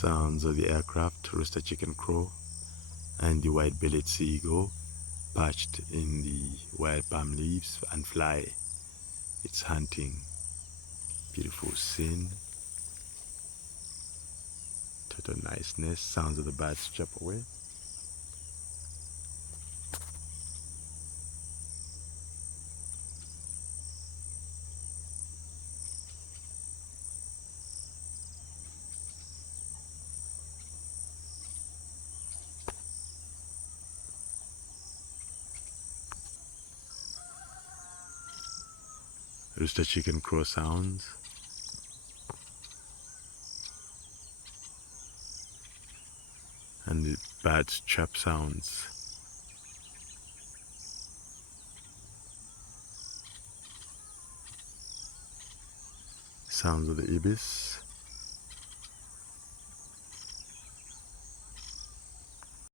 Sounds of the aircraft, rooster, chicken, crow, and the white-bellied seagull perched in the wild palm leaves and fly. It's hunting. Beautiful scene. Total niceness. Sounds of the birds chirp away. Rooster, chicken, crow sounds. And the birds chirp sounds. Sounds of the Ibis.